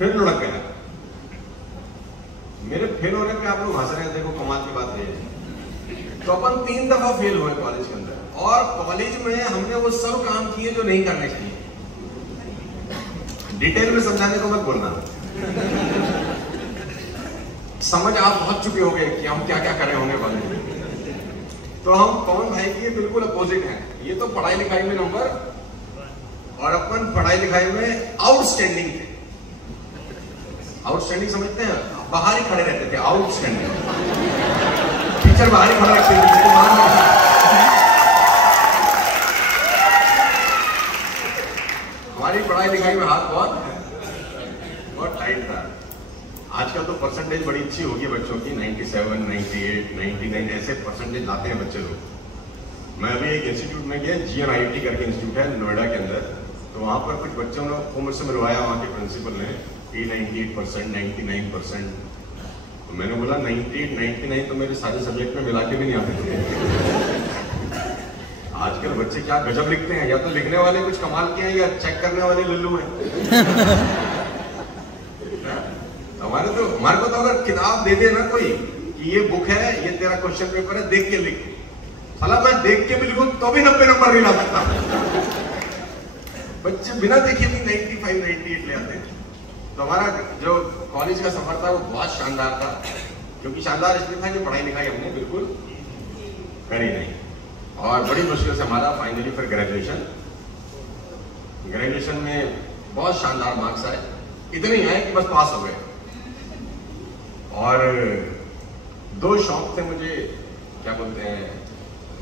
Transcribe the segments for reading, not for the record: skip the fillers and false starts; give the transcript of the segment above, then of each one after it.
फिर लुढ़क गया। मेरे फेल होने पे आप लोग हंस रहे हैं, देखो कमाल की बात है। तो अपन 3 दफा फेल हुए कॉलेज के अंदर, और कॉलेज में हमने वो सब काम किए जो नहीं करने चाहिए। डिटेल में समझाने को मत बोलना, समझ आप बहुत चुके होंगे कि हम क्या क्या कर रहे होंगे कॉलेज में। तो हम पवन भाई की बिल्कुल अपोजिट हैं। ये तो पढ़ाई लिखाई में नंबर, और अपन पढ़ाई लिखाई में आउटस्टैंडिंग थे। आउटस्टैंडिंग समझते हैं? बाहर ही खड़े रहते थे, आउटस्टैंडिंग। टीचर बाहर ही खड़ा रखते थे। हमारी पढ़ाई लिखाई में हाथ बहुत टाइट था। आजकल तो परसेंटेज बड़ी अच्छी होगी बच्चों की, 97, 98, 99 ऐसे परसेंटेज लाते हैं बच्चे लोग। मैं अभी एक इंस्टीट्यूट में गया, GNIT करके इंस्टीट्यूट है नोएडा के अंदर। तो वहाँ पर कुछ बच्चों को मुझसे मिलवाया, वहाँ के प्रिंसिपल ने, 98%, 99%। तो मैंने बोला 98, 99 तो मेरे सारे सब्जेक्ट में मिला के भी नहीं आते थे। आजकल बच्चे क्या गजब लिखते हैं, या तो लिखने वाले कुछ कमाल के हैं या चेक करने वाले लल्लू हैं। हमारे को तो अगर किताब दे दे ना कोई कि ये बुक है, ये तेरा क्वेश्चन पेपर है, देख के लिख, साला मैं देख के भी लिखूं तो भी 90 नंबर नहीं ला सकता। बच्चे बिना देखे भी 95, 98 ले आते हैं। तो हमारा जो कॉलेज का सफर था वो बहुत शानदार था, क्योंकि शानदार इसलिए था कि पढ़ाई लिखाई हमने बिल्कुल करी नहीं, और बड़ी मुश्किल से हमारा फाइनली फिर ग्रेजुएशन में बहुत शानदार मार्क्स आए। इतने ही आए कि बस पास हो गए। और 2 शौक थे मुझे, क्या बोलते हैं,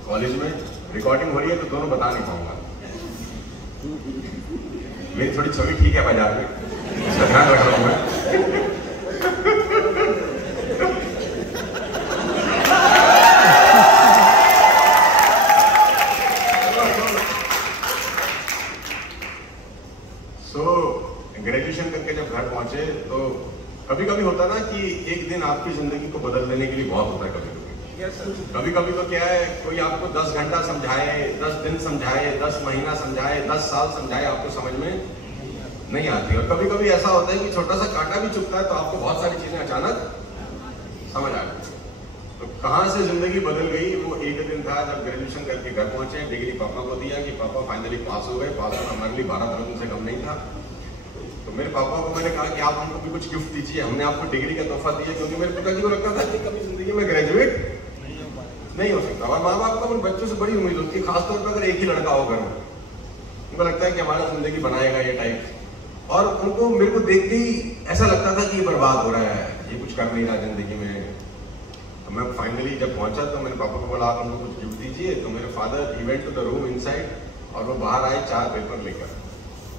कॉलेज में। रिकॉर्डिंग हो रही है तो दोनों बता नहीं पाऊंगा, मेरी थोड़ी छवि ठीक है बाजार में, इसका ध्यान रख रहा हूं मैं। ग्रेजुएशन करके जब घर पहुंचे तो कभी कभी होता ना कि एक दिन आपकी जिंदगी को बदल देने के लिए बहुत होता है। कभी कभी तो क्या है, कोई आपको 10 घंटा समझाए, 10 दिन समझाए, 10 महीना समझाए, 10 साल समझाए, आपको समझ में नहीं आती। और कभी कभी ऐसा होता है कि छोटा सा कांटा भी चुभता है तो आपको बहुत सारी चीजें अचानक समझ आ गई। तो कहाँ से जिंदगी बदल गई, वो एक दिन था जब ग्रेजुएशन करके घर पहुंचे, डिग्री पापा को दिया कि पापा फाइनली पास हो गए। पास होना हमारे लिए 12 दर्जन से कम नहीं था। तो मेरे पापा को मैंने कहा कि आप हमको भी कुछ गिफ्ट दीजिए, हमने आपको डिग्री का तोहफा दिया, क्योंकि मेरे पिताजी को लगता था कि कभी जिंदगी में ग्रेजुएट नहीं हो सकता। और माँ बाप को उन बच्चों से बड़ी उम्मीद होती है, खासतौर पर अगर एक ही लड़का हो घर में, उनको लगता है कि हमारा जिंदगी बनाएगा ये टाइप। और उनको मेरे को देखते ही ऐसा लगता था कि ये बर्बाद हो रहा है, ये कुछ कर नहीं रहा जिंदगी में। तो मैं फाइनली जब पहुंचा तो मैंने पापा को बोला आप हमको कुछ गिफ्ट दीजिए। तो मेरे father event to the room inside, और वो बाहर आए 4 पेपर लेकर,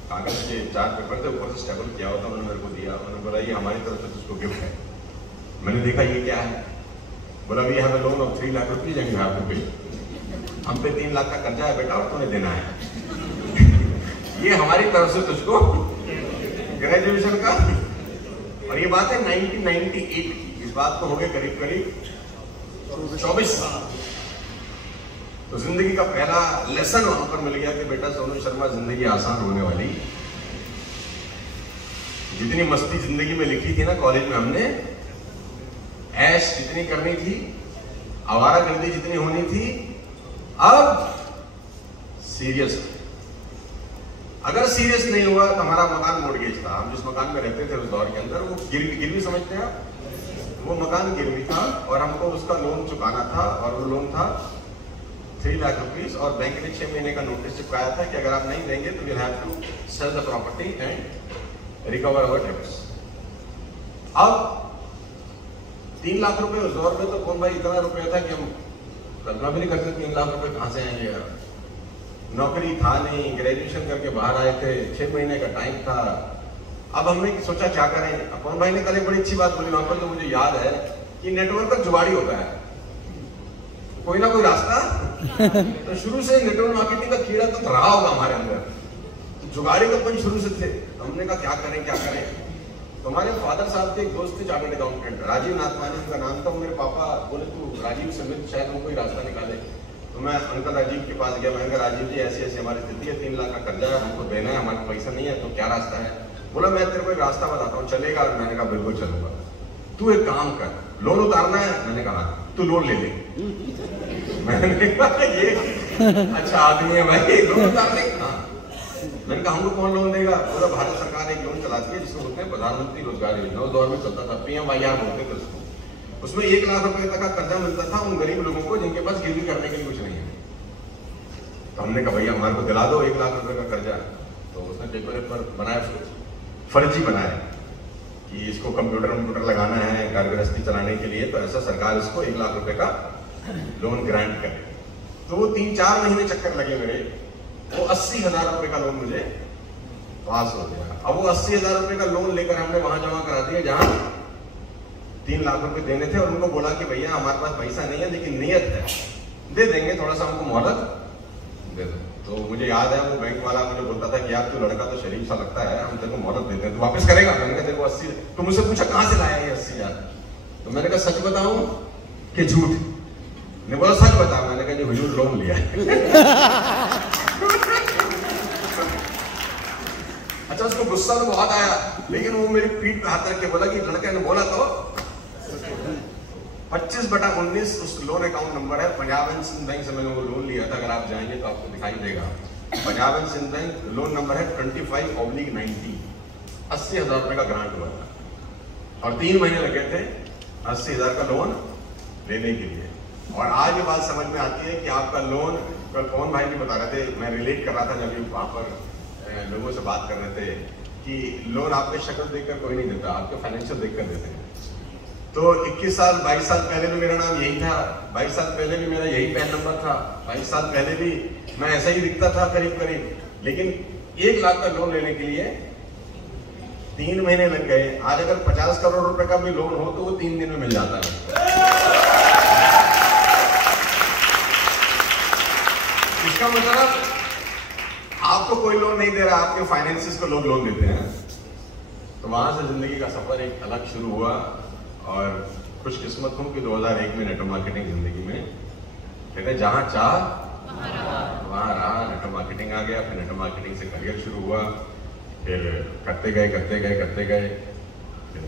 कागज के 4 पेपर थे, ऊपर से स्टेबल किया होता, उन्होंने मेरे को दिया। उन्होंने बोला ये हमारी तरफ से तुझको गिफ्ट है। मैंने देखा ये क्या है, बोला we have a loan of 3 lakh rupees and you have to pay. हम पे 3 लाख का कर्जा है बेटा और तुम्हें देना है। ये हमारी तरफ से तुझको ग्रेजुएशन का। और ये बात है 1998 की, इस बात को हो गए करीब करीब 24 साल। तो जिंदगी का पहला लेसन वहां पर मिल गया कि बेटा सोनू शर्मा, जिंदगी आसान होने वाली। जितनी मस्ती जिंदगी में लिखी थी ना कॉलेज में हमने, ऐश जितनी करनी थी, आवारागर्दी जितनी होनी थी, अब सीरियस। अगर सीरियस नहीं हुआ तो हमारा मकान मोर्गेज था। हम जिस मकान में रहते थे उस दौर के अंदर, वो गिरवी समझते हैं आप, वो मकान गिरवी था और हमको उसका लोन चुकाना था। और वो लोन था 3 लाख रुपीज, और बैंक ने 6 महीने का नोटिस चिपकाया था कि अगर आप नहीं देंगे तो we'll have to sell the property and recover our debts. अब 3 लाख रुपए उस दौर में तो कौन भाई इतना रुपया था कि हम कल्पना भी नहीं करते 3 लाख रुपए कहां से आएंगे यार। नौकरी था नहीं, ग्रेजुएशन करके बाहर आए थे, 6 महीने का टाइम था। अब हमने सोचा क्या करें। अपन भाई ने कल एक बड़ी अच्छी बात बोली वहां पर, जो मुझे याद है कि नेटवर्क का जुगाड़ी होता है, कोई ना कोई रास्ता। तो शुरू से नेटवर्क मार्केटिंग का कीड़ा तो रहा होगा हमारे अंदर, जुगाड़ी तो अपन शुरू से थे। हमने कहा क्या करें। तो हमारे फादर साहब के एक दोस्त थे चार्टर्ड अकाउंटेंट, राजीव नाथवानी उनका नाम था। मेरे पापा बोले तू राजीव से मिल, शायद वो कोई रास्ता निकाले। तो मैं अंकल राजीव के पास गया। मैंने कहा राजीव जी ऐसी ऐसी हमारी स्थिति है, 3 लाख का कर्जा है, हमको देना है, हमारे पैसा नहीं है, तो क्या रास्ता है। बोला मैं तेरे को एक रास्ता बताता हूँ, चलेगा? मैंने कहा बिल्कुल चलूंगा। तू एक काम कर, लोन उतारना है? मैंने कहा तू लोन ले ले। मैंने कहा ये अच्छा आदमी है भाई, लोन उतारने? हाँ। मैंने कहा हमको कौन लोन देगा? पूरा भारत सरकार एक लोन चलाती है जिसको बोलते हैं प्रधानमंत्री रोजगार योजना, उस दौर में चलता था, PMYR बोलते थे उसको। उसमें 1 लाख रुपए तक का कर्जा मिलता था उन गरीब लोगों को जिनके पास गिरवी करने के लिए कुछ नहीं है। तो हमने कहा भैया हमारे को दिला दो 1 लाख रुपए का कर्जा। तो उसने पेपर पर बनाया, फर्जी बनाया कि इसको कंप्यूटर लगाना है घर गृहस्थी चलाने के लिए, तो ऐसा सरकार इसको 1 लाख रुपए का लोन ग्रांट करे। तो वो 3-4 महीने चक्कर लगे मेरे, वो 80,000 रुपए का लोन मुझे पास हो गया। अब वो 80,000 रुपए का लोन लेकर हमने वहां जमा करा दिया जहां 3 लाख रुपए देने थे, और उनको बोला कि भैया हमारे पास पैसा नहीं है लेकिन नियत है, दे देंगे, थोड़ा सा हमको मोहलत दे दो। तो मुझे याद है वो बैंक वाला मुझे बोलता था कि यार तू लड़का तो शरीफ सा लगता है, हम तेरे को मोहलत देते हैं, तू वापस करेगा? मैंने कहा तेरे को 80। तो मुझसे पूछा कहां से लाया ये 80,000? तो मैंने कहा सच बताऊं कि झूठ? ने बोला सच बता। मैंने कहा जी हुजूर लोन लिया। अच्छा उसको गुस्सा तो बहुत आया, लेकिन वो मेरी पीठ पे हाथ रख के बोला कि लड़के ने बोला तो 25/19 उस लोन अकाउंट नंबर है। पंजाब एंड सिंध बैंक से मैंने वो लोन लिया था, अगर आप जाएंगे तो आपको दिखाई देगा। Punjab and Sind bank loan number है 25/90। 80,000 रुपए का ग्रांट हुआ था और 3 महीने लगे थे 80,000 का लोन लेने के लिए। और आज ये बात समझ में आती है कि आपका लोन, कल पवन भाई भी बता रहे थे, मैं रिलेट कर रहा था जब वहां पर लोगों से बात कर रहे थे कि लोन आपके शक्ल देखकर कोई नहीं देता, आपके फाइनेंशियल देखकर देते हैं। तो 21 साल 22 साल पहले भी मेरा नाम यही था, 22 साल पहले भी मेरा यही पैन नंबर था, 22 साल पहले भी मैं ऐसा ही दिखता था करीब करीब, लेकिन 1 लाख का लोन लेने के लिए 3 महीने लग गए। आज अगर 50 करोड़ रुपए का भी लोन हो तो वो 3 दिन में मिल जाता है। इसका मतलब आपको कोई लोन नहीं दे रहा, आपके फाइनेंसिस को लोग लोन देते हैं। तो वहां से जिंदगी का सफर एक अलग शुरू हुआ और खुशकिस्मत हूं कि 2001 में नेटवर्क मार्केटिंग जिंदगी में कहते जहां चाह वहां रहा। नेटवर्क मार्केटिंग आ गया, फिर नेटवर्क मार्केटिंग से करियर शुरू हुआ, फिर करते गए। फिर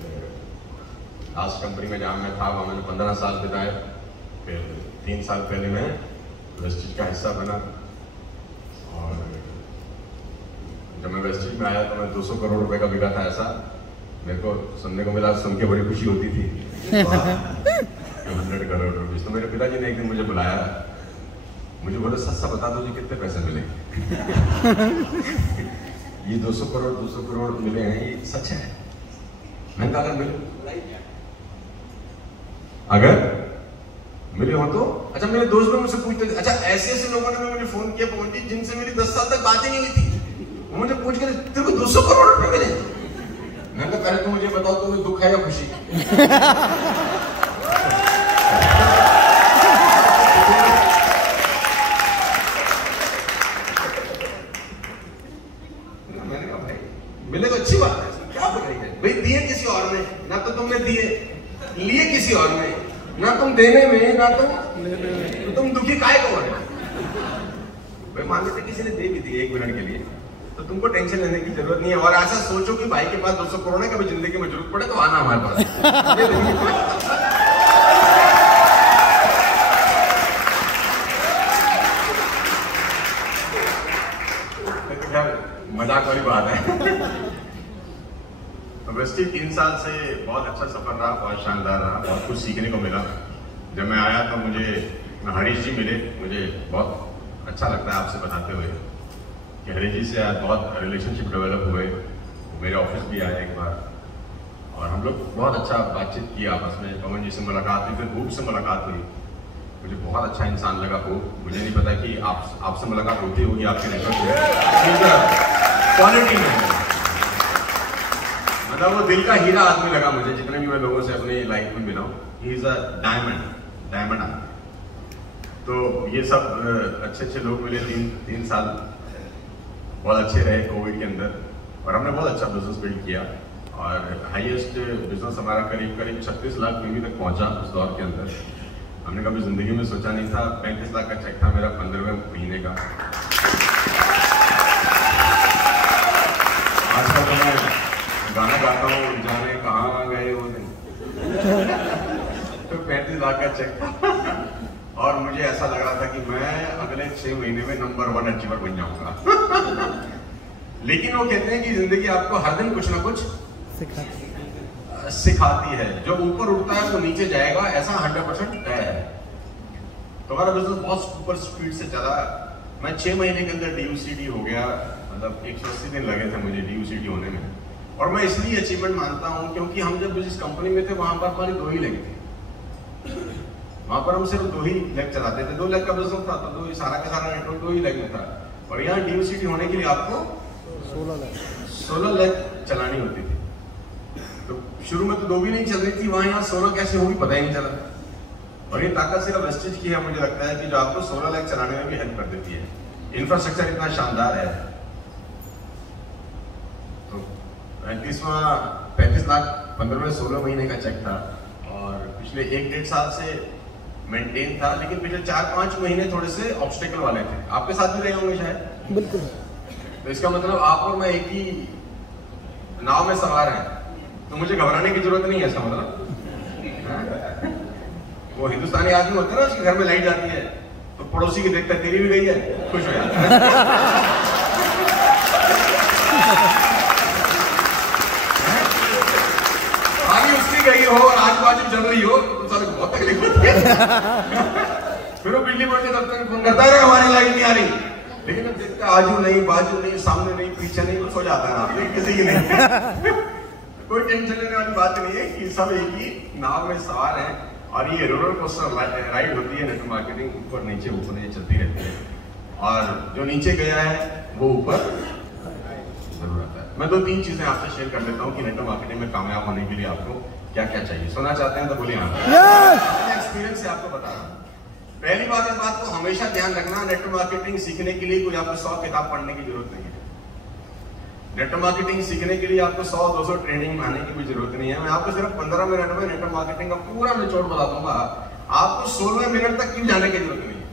लास्ट कंपनी में जहां मैं था वहां मैंने 15 साल बिताए। फिर 3 साल पहले मैं वेस्टिज का हिस्सा बना, और जब मैं वेस्टिज में आया तो मैं 200 करोड़ रुपए का बिका था। ऐसा मेरे को सुनने को मिला, सुन के बड़ी खुशी होती थी। 100 करोड़ रुपए। तो मेरे पिताजी ने एक दिन मुझे बुलाया, मुझे बोले सच्चा बता दो जी कितने पैसे मिले। ये 200 करोड़ मिले हैं, ये सच है? मैंने कहा अगर मिले हो तो अच्छा। मेरे दोस्त लोग मुझसे पूछते थे, अच्छा ऐसे लोगों ने मुझे फोन किया पवन जी जिनसे मेरी 10 साल तक बातें नहीं हुई थी, मुझे पूछ के तेरे को 200 करोड़ रुपए मिले? मैंने कहा पहले तो मुझे बताओ तुम्हें दुख है या खुशी? मैंने कहा भाई मिले तो अच्छी बात है, क्या बोल रही है भाई? दिए किसी और ने, ना तो तुमने दिए, लिए किसी और ने, ना तुम देने में ना तुम दुखी काहे को हो? भाई मान लेते किसी ने दे भी दी 1 मिनट के लिए, तो तुमको टेंशन लेने की जरूरत नहीं है। और ऐसा सोचो कि भाई के पास 200 करोड़ है, कभी जिंदगी में जरूरत पड़े तो आना हमारे पास। मजाक वाली बात है। वेस्टिज 3 साल से बहुत अच्छा सफर रहा, बहुत शानदार रहा, बहुत कुछ सीखने को मिला। जब मैं आया तो मुझे हरीश जी मिले, मुझे बहुत अच्छा लगता है आपसे बताते हुए कि हरीश जी से आज बहुत रिलेशनशिप डेवलप हुए। मेरे ऑफिस भी आए एक बार और हम लोग बहुत अच्छा बातचीत की आपस में। पवन जी से मुलाकात हुई, फिर भूप से मुलाकात हुई। मुझे बहुत अच्छा इंसान लगा वो। मुझे नहीं पता कि आपसे मुलाकात होती होगी आपके नेटवर्क में, क्वालिटी में मतलब वो दिल का हीरा आदमी लगा मुझे, जितने भी मैं लोगों से अपनी लाइफ में मिला हूँ। He is a diamond. तो ये सब अच्छे लोग मिले। 3 साल बहुत अच्छे रहे कोविड के अंदर, और हमने बहुत अच्छा बिजनेस बिल्ड किया। और हाईएस्ट बिजनेस हमारा करीब 36 लाख बीवी तक पहुंचा उस दौर के अंदर। हमने कभी जिंदगी में सोचा नहीं था। 35 लाख का चेक था मेरा 15वें महीने का। आजकल तो मैं जाता हूँ, जाने कहाँ गए वो दिन। तो 35 लाख का चेक था और मुझे ऐसा लग रहा था कि मैं अगले 6 महीने में नंबर 1 अचीवर बन जाऊंगा। लेकिन वो कहते हैं कि जिंदगी आपको हर दिन कुछ ना कुछ सिखाती है। जो ऊपर उठता है वो नीचे जाएगा, ऐसा 100% तय है। तो हमारा बिजनेस बहुत सुपर स्पीड से चला। मैं 6 महीने के अंदर DUCD हो गया, मतलब 180 दिन लगे थे मुझे DUCD होने में। और मैं इसलिए अचीवमेंट मानता हूं क्योंकि हम जब जिस कंपनी में थे वहां पर हमारी 2 ही लेग थी। वहां पर हम सिर्फ 2 ही लेग चलाते थे, 2 लेग का बिजनेस था, तो 2 ही सारा का सारा नेटवर्क 2 ही लेग में था। और यहाँ DUCD होने के लिए आपको 16 लेग चलानी होती थी। तो शुरू में तो 2 भी नहीं चल रही थी, वहां यहाँ 16 कैसे होगी पता ही नहीं चला। और ये ताकत सिर्फ वेस्टेज की है, मुझे लगता है कि जो आपको 16 लाख चलाने में भी हेल्प कर देती है। इंफ्रास्ट्रक्चर इतना शानदार है। तो 35 लाख 15 महीने का चेक था और पिछले 1-1.5 साल से मेंटेन था। लेकिन पिछले 4-5 महीने थोड़े से ऑब्स्टेकल वाले थे, आपके साथ भी रहे होंगे शायद। बिल्कुल। तो इसका मतलब आप और मैं एक ही नाव में सवार हैं, तो मुझे घबराने की जरूरत नहीं है। इसका मतलब वो हिंदुस्तानी आदमी होता है ना, उसके घर में लाइट जाती है तो पड़ोसी की देखता है तेरी भी गई है, खुश हो जाता है। आगे उसकी गई हो और आजू बाजू चल रही हो तो सारे बहुत तकलीफ होती है। फिर वो बिजली बोर्ड के दफ्तर में फोन करता है हमारी लाइट नहीं आ रही, लेकिन अब देखते आजू नहीं, बाजू नहीं, सामने नहीं, पीछे नहीं, कुछ हो जाता है ना, किसी की नहीं। कोई टेंशन लेने वाली बात नहीं है कि सब एक ही नाव में सवार हैं। और ये रोलर कोस्टर राइड होती है नेटवर्क मार्केटिंग, ऊपर नीचे चलती रहती है। और जो नीचे गया है वो ऊपर जरूर आता है। मैं 2-3 चीजें आपसे शेयर कर लेता हूँ कि नेटवर्क मार्केटिंग में कामयाब होने के लिए आपको क्या क्या चाहिए। सुनना चाहते हैं तो बोलिए हाँ। एक्सपीरियंस से आपको बता रहा हूँ। पहली बात, इस बात को हमेशा ध्यान रखना, नेटवर्क मार्केटिंग सीखने के लिए कोई आपको 100 किताब पढ़ने की जरूरत नहीं है। नेटवर्क मार्केटिंग सीखने के लिए आपको 100-200 ट्रेनिंग आने की भी जरूरत नहीं है। मैं आपको सिर्फ 15 मिनट में नेटवर्क मार्केटिंग का पूरा निचोड़ बता दूंगा। आपको 16वें मिनट तक क्यों जाने की जरूरत नहीं है।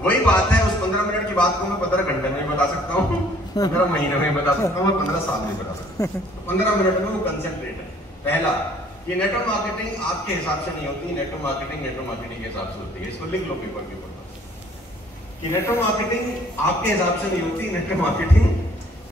वही बात है, उस 15 मिनट की बात को मैं 15 घंटे में बता सकता हूँ, 15 महीने में बता सकता हूँ, 15 साल में बता सकता हूँ। 15 मिनट में वो कंसेंट्रेट है। पहला, ये नेटवर्क मार्केटिंग आपके हिसाब से नहीं होती, नेटवर्क मार्केटिंग के हिसाब से होती है। इसको लिख लो पेपर के ऊपर कि नेटवर्क मार्केटिंग आपके हिसाब से नहीं होती, नेटवर्क मार्केटिंग